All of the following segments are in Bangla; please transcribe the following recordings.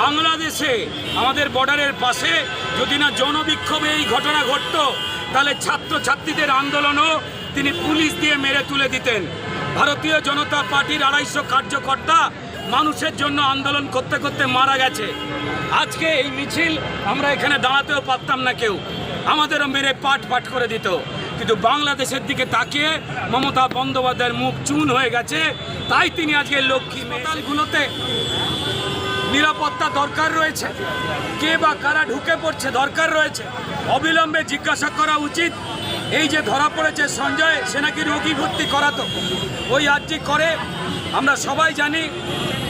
বাংলাদেশে আমাদের বর্ডারের পাশে যদি না জনবিক্ষোভে এই ঘটনা ঘটতো, তাহলে ছাত্র ছাত্রীদের আন্দোলনও তিনি পুলিশ দিয়ে মেরে তুলে দিতেন। ভারতীয় জনতা পার্টির আড়াইশো কার্যকর্তা মানুষের জন্য আন্দোলন করতে করতে মারা গেছে। আজকে এই মিছিল আমরা এখানে দাঁড়াতেও পারতাম না কেউ। আমাদেরও মেরে পাট পাট করে দিত। কিন্তু বাংলাদেশের দিকে তাকিয়ে মমতা বন্দ্যোপাধ্যায়ের মুখ চুন হয়ে গেছে। তাই তিনি আজকে লক্ষ্মী মেটালগুলোতে নিরাপত্তা দরকার রয়েছে। কে বা কারা ঢুকে পড়ছে দরকার রয়েছে। অবিলম্বে জিজ্ঞাসা করা উচিত। এই যে ধরা পড়েছে সঞ্জয়, সে নাকি রোগী ভর্তি করাতো। ওই আর্জি করে। আমরা সবাই জানি,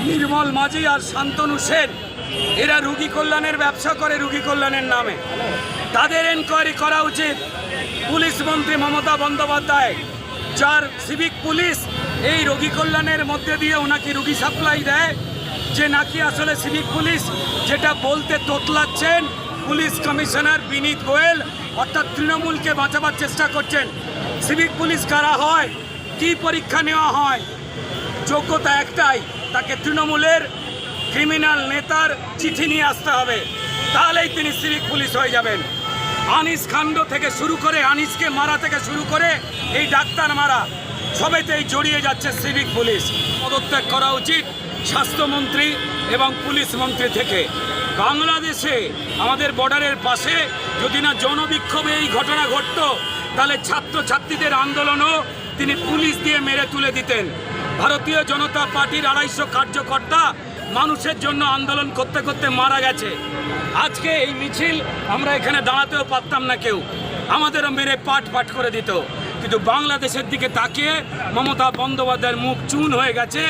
নির্মল মাঝি আর শান্তনু সেন, এরা রুগী কল্যাণের ব্যবসা করে রুগী কল্যাণের নামে। তাদের এনকোয়ারি করা উচিত। পুলিশ মন্ত্রী মমতা বন্দ্যোপাধ্যায়, যার সিভিক পুলিশ এই রোগী কল্যাণের মধ্যে দিয়ে ওনাকে রুগী সাপ্লাই দেয় যে নাকি আসলে সিভিক পুলিশ যেটা বলতে তোতলাচ্ছেন, পুলিশ কমিশনার বিনীত গোয়েল, অর্থাৎ তৃণমূলকে বাঁচাবার চেষ্টা করছেন। সিভিক পুলিশ কারা হয়? কি পরীক্ষা নেওয়া হয়? যোগ্যতা একটাই, তাকে তৃণমূলের ক্রিমিনাল নেতার চিঠি নিয়ে আসতে হবে। তাহলেই তিনি সিভিক পুলিশ হয়ে যাবেন। আনিস খান্ড থেকে শুরু করে, আনিসকে মারা থেকে শুরু করে, এই ডাক্তার মারা, সবেতেই জড়িয়ে যাচ্ছে সিভিক পুলিশ। পদত্যাগ করা উচিত। স্বাস্থ্যমন্ত্রী এবং পুলিশ মন্ত্রী থেকে। বাংলাদেশে আমাদের বর্ডারের পাশে যদি না জনবিক্ষোভে এই ঘটনা ঘটতো, তাহলে ছাত্রছাত্রীদের আন্দোলনও তিনি পুলিশ দিয়ে মেরে তুলে দিতেন। ভারতীয় জনতা পার্টির আড়াইশো কার্যকর্তা মানুষের জন্য আন্দোলন করতে করতে মারা গেছে। আজকে এই মিছিল আমরা এখানে দাঁড়াতেও পারতাম না কেউ। আমাদেরও মেরে পাট পাট করে দিত। কিন্তু বাংলাদেশের দিকে তাকিয়ে মমতা বন্দ্যোপাধ্যায়ের মুখ চুন হয়ে গেছে।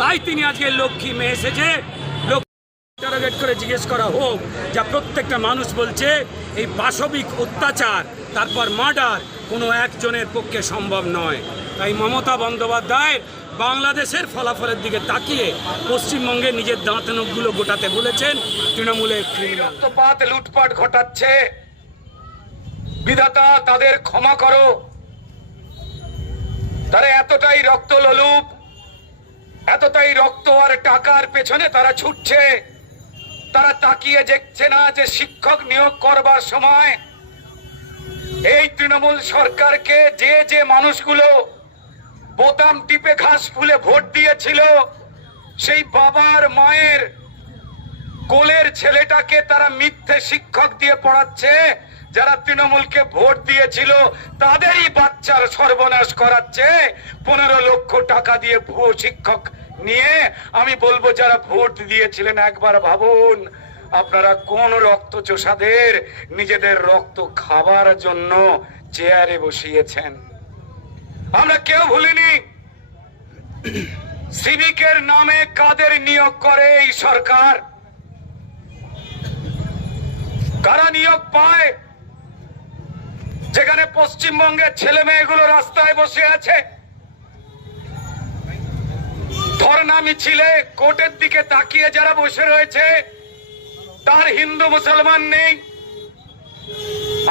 তাই তিনি আজকে লক্ষ্মী মেয়ে এসেছে। ইন্টারোগেট করে জিজ্ঞেস করা হোক, যা প্রত্যেকটা মানুষ বলছে, এই পাশবিক অত্যাচার, তারপর মার্ডার কোনো একজনের পক্ষে সম্ভব নয়। তাই মমতা বন্দ্যোপাধ্যায় বাংলাদেশের ফলাফলের দিকে তাকিয়ে পশ্চিমবঙ্গে নিজের দাঁত দাঁতনকগুলো গোটাতে বলেছেন তৃণমূলের রক্তপাত, লুটপাট ঘটাচ্ছে। বিধাতা, তাদের ক্ষমা করো। তারা এতটাই রক্ত ললুপ, এতটাই রক্ত আর টাকার পেছনে তারা ছুটছে। তারা তাকিয়ে দেখছে না যে শিক্ষক নিয়োগ করবার সময় এই তৃণমূল সরকারকে যে যে মানুষগুলো বোতাম টিপে ঘাস ফুলে ভোট দিয়েছিল, সেই বাবার মায়ের কোলের ছেলেটাকে তারা মিথ্যে শিক্ষক দিয়ে পড়াচ্ছে, যারা তৃণমূলকে ভোট দিয়েছিল, তাদেরই বাচ্চার সর্বনাশ করাচ্ছে। পনেরো লক্ষ টাকা দিয়ে ভুয়ো শিক্ষক নিয়ে আমি বলব, যারা ভোট দিয়েছিলেন, একবার ভাবুন, আপনারা কোন রক্ত চোষাদের নিজেদের রক্ত খাবার জন্য চেয়ারে বসিয়েছেন? আমরা কেউ ভুলিনি। সিভিকের নামে কাদের নিয়োগ করে এই সরকার? কারা নিয়োগ পায়? যেখানে পশ্চিমবঙ্গের ছেলে মেয়েগুলো রাস্তায় বসে আছে। ধর্ণা মিছিলে কোর্টের দিকে তাকিয়ে যারা বসে রয়েছে, তার হিন্দু মুসলমান নেই।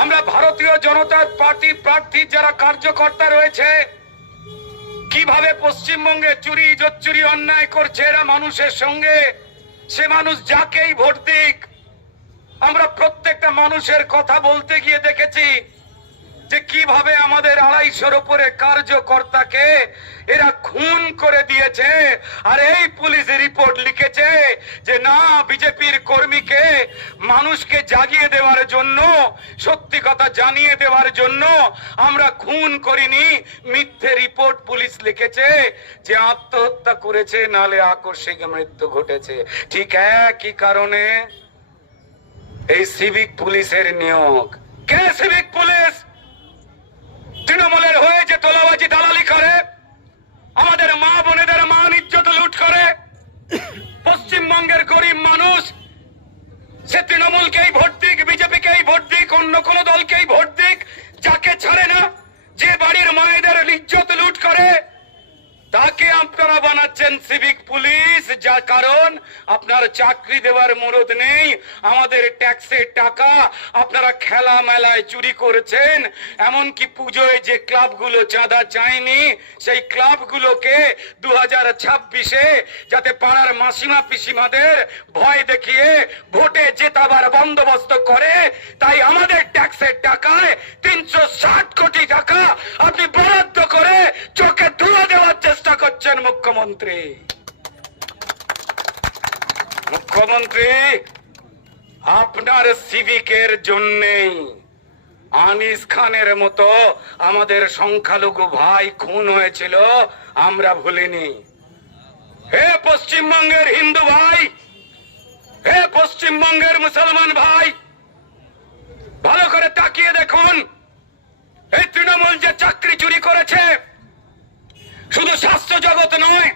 আমরা ভারতীয় জনতা পার্টি প্রার্থী যারা কার্যকর্তা রয়েছে, কীভাবে পশ্চিমবঙ্গে চুরি জচ্চুরি অন্যায় করছে এরা মানুষের সঙ্গে, সে মানুষ যাকেই ভোট দিক আমরা প্রত্যেকটা মানুষের কথা বলতে গিয়ে দেখেছি যে কীভাবে আমাদের আড়াইশোর উপরে কার্যকর্তাকে এরা খুন করে দিয়েছে। আর এই পুলিশ রিপোর্ট লিখেছে যে না, বিজেপির কর্মীকে মানুষকে জাগিয়ে দেওয়ার জন্য, সত্যি কথা জানিয়ে দেওয়ার জন্য আমরা খুন করিনি। মিথ্যে রিপোর্ট পুলিশ লিখেছে যে আত্মহত্যা করেছে, নালে আকস্মিক মৃত্যু ঘটেছে। ঠিক একই কারণে এই সিভিক পুলিশের নিয়োগ। কে সিভিক পুলিশ? তৃণমূলের হয়ে যে তোলাবাজি দালালি করে, আমাদের মা বোনেদের মান ইজ্জত লুট করে, পশ্চিমবঙ্গের গরিব মানুষ, সে তৃণমূলকেই ভোট দিক, বিজেপিকেই ভোট দিক, অন্য কোন দলকেই ভোট দিক, যাকে ছাড়ে না, যে বাড়ির মায়েদের ইজ্জত লুট করে তাকে আপনারা বানাচ্ছেন সিভিক পুলিশ যার কারণ আপনার চাকরি দেওয়ার মুরদ নেই, আমাদের ট্যাক্সের টাকা আপনারা খেলা মেলায় চুরি করেছেন, এমনকি পুজোয় যে ক্লাবগুলো চাঁদা চায়নি, সেই ক্লাবগুলোকে দু হাজার ছাব্বিশে যাতে পাড়ার মাসিমা পিসিমাদের ভয় দেখিয়ে ভোটে জেতাবার বন্দোবস্ত করে, তাই আমাদের ট্যাক্সের টাকায় তিনশো ষাট কোটি টাকা আপনি বরাদ্দ করে চোখে ধুলো দেওয়ার চেষ্টা করছেন মুখ্যমন্ত্রী। মুখ্যমন্ত্রী, আপনার সিভিকের জন্যেই আনিস খানের মতো আমাদের সংখ্যালঘু ভাই খুন হয়েছিল, আমরা ভুলিনি। হে পশ্চিমবঙ্গের হিন্দু ভাই, হে পশ্চিমবঙ্গের মুসলমান ভাই, ভালো করে তাকিয়ে দেখুন, এই তৃণমূল যে চাকরি চুরি করেছে শুধু স্বাস্থ্য জগৎ নয়,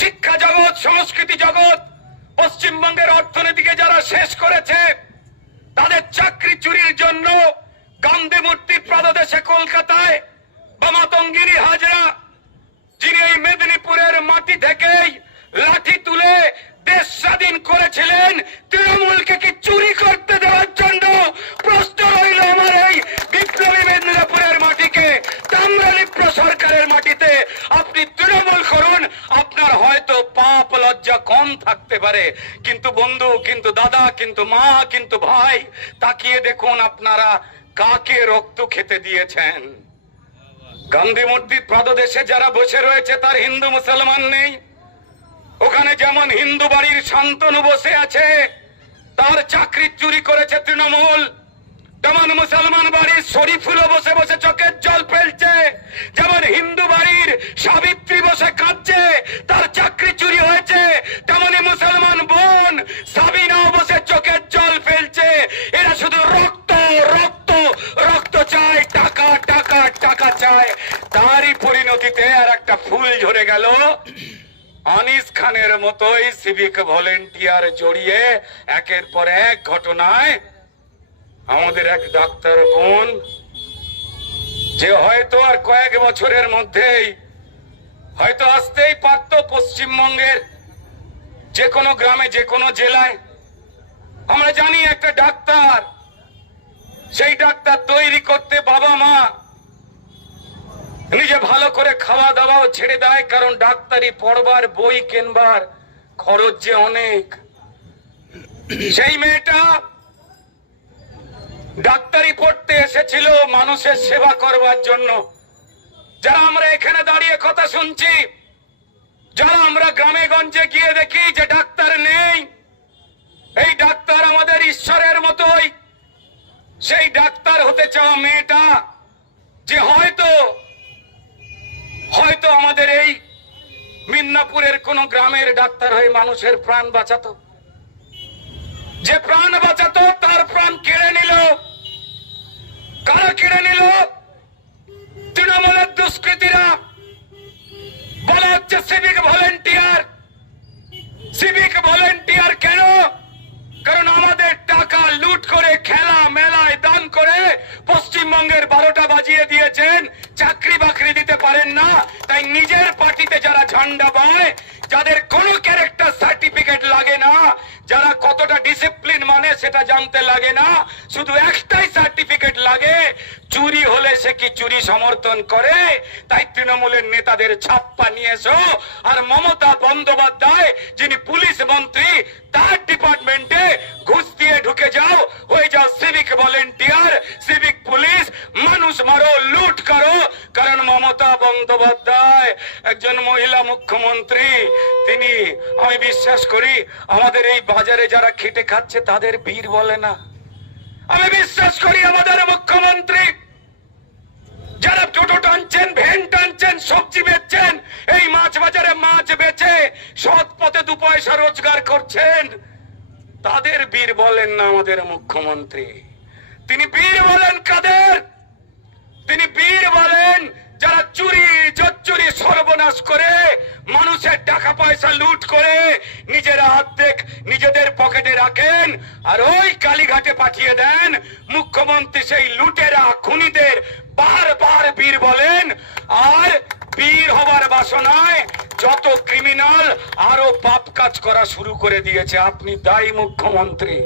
শিক্ষা জগৎ, সংস্কৃতি জগৎ, পশ্চিমবঙ্গের অর্থনীতিকে যারা শেষ করেছে, তাদের চাকরি চুরির জন্য গান্ধী মূর্তি প্রদেশে কলকাতায় বা মাতঙ্গিরি হাজরা, যিনি এই মেদিনীপুরের মাটি থেকেই লাঠি তুলে দেশ স্বাধীন করেছিলেন, তৃণমূলকে কি চুরি করতে দেওয়ার জন্য প্রশ্ন রইল আমার এই বিপ্লবী মেদিনীপুরের মাটিকে তাম্রলিপ্ত সরকারের মাটিতে আপনি তৃণমূল করুন আপনার হয়তো পাপ লজ্জা কম থাকতে পারে। কিন্তু বন্ধু, কিন্তু দাদা, কিন্তু মা, কিন্তু ভাই, তাকিয়ে দেখুন আপনারা কাকে রক্ত খেতে দিয়েছেন। গান্ধী মূর্তির প্রদেশে যারা বসে রয়েছে, তার হিন্দু মুসলমান নেই। ওখানে যেমন হিন্দু বাড়ির শান্তনু বসে আছে, তার চাকরি চুরি করেছে তৃণমূল। তেমন মুসলমান বাড়ির শরীফুলও বসে বসে চোখের জল ফেলছে। যেমন হিন্দু বাড়ির সাবিত্রী বসে কাঁদছে, তার চাকরি চুরি হয়েছে তেমনি মুসলমান বোন সাবিনাও বসে চোখের জল ফেলছে এরা শুধু রক্ত রক্ত রক্ত চায় টাকা টাকা টাকা চায় তারই পরিণতিতে আর একটা ফুল ঝরে গেল আনিস খানের মতোই সিভিক ভলেন্টিয়ার জড়িয়ে একের পর এক ঘটনায় আমাদের এক ডাক্তার বোন, যে হয়তো আর কয়েক বছরের মধ্যেই হয়তো আসতেই পারত পশ্চিমবঙ্গের যে কোনো গ্রামে, যে কোনো জেলায়। আমরা জানি একটা ডাক্তার, সেই ডাক্তার তৈরি করতে বাবা মা নিজে ভালো করে খাওয়া দাওয়াও ছেড়ে দেয়, কারণ ডাক্তারি পড়বার, বই কেনবার খরচ যে অনেক। সেই মেয়েটা ডাক্তারি পড়তে এসেছিল মানুষের সেবা করবার জন্য। যারা আমরা এখানে দাঁড়িয়ে কথা শুনছি, যারা আমরা গ্রামে গঞ্জে গিয়ে দেখি যে ডাক্তার নেই, এই ডাক্তার আমাদের ঈশ্বরের মতোই। সেই ডাক্তার হতে চাওয়া মেয়েটা যে হয়তো হয়তো আমাদের এই মিদনাপুরের কোন গ্রামের ডাক্তার হয়ে মানুষের প্রাণ বাঁচাতো। যে প্রাণ বাঁচাতো, তার প্রাণ কেড়ে নিল। কারা কেড়ে নিল? তৃণমূলের দুষ্কৃতীরা। বলা হচ্ছে সিভিক ভলেন্টিয়ার সিভিক ভলেন্টিয়ার কেন কারণ আমাদের টাকা লুট করে খেলা মেলায় দান করে পশ্চিমবঙ্গের বারোটা বাজিয়ে দিয়েছেন চাকরি বাকরি পারেন না, তাই নিজের পার্টিতে যারা ঝান্ডা বয়, যাদের কোনো ক্যারেক্টার সার্টিফিকেট লাগে না, যারা কতটা ডিসিপ্লিন মানে সেটা জানতে লাগে না, শুধু একটাই সার্টিফিকেট লাগে, চুরি হলে সে কি চুরি সমর্থন করে? তাই তৃণমূলের নেতাদের ছাপ্পা নিয়ে আর মমতা বন্দ্যোপাধ্যায়, যিনি পুলিশ মন্ত্রী, তার ডিপার্টমেন্টে ঘুষ দিয়ে ঢুকে যাও, হয়ে যাও সিভিক ভলেন্টিয়ার সিভিক পুলিশ মানুষ মারো, লুট করো কারণ মমতা বন্দ্যোপাধ্যায় একজন মহিলা মুখ্যমন্ত্রী, তিনি, আমি বিশ্বাস করি, আমাদের এই বাজারে যারা খেটে খাচ্ছে তাদের বীর বলে না। আমি বিশ্বাস করি আমাদের মুখ্যমন্ত্রী, যারা টোটো টানছেন, ভ্যান টানছেন, সবজি বেচছেন, এই মাছ বাজারে মাছ বেচে সৎ পথে দু পয়সা রোজগার করছেন, তাদের বীর বলেন না আমাদের মুখ্যমন্ত্রী। তিনি বীর বলেন কাদের? তিনি বীর বলেন, যারা চুরি, জচ্চুরি, সর্বনাশ করে, মানুষের টাকা পয়সা লুট করে, নিজেরা অর্ধেক নিজেদের পকেটে রাখেন, আর ওই কালীঘাটে পাঠিয়ে দেন, মুখ্যমন্ত্রী সেই লুটেরা, খুনিদের বারবার বীর বলেন, আর বীর হবার বাসনায় যত ক্রিমিনাল আরও পাপ কাজ করা শুরু করে দিয়েছে। আপনি দায়ী মুখ্যমন্ত্রী।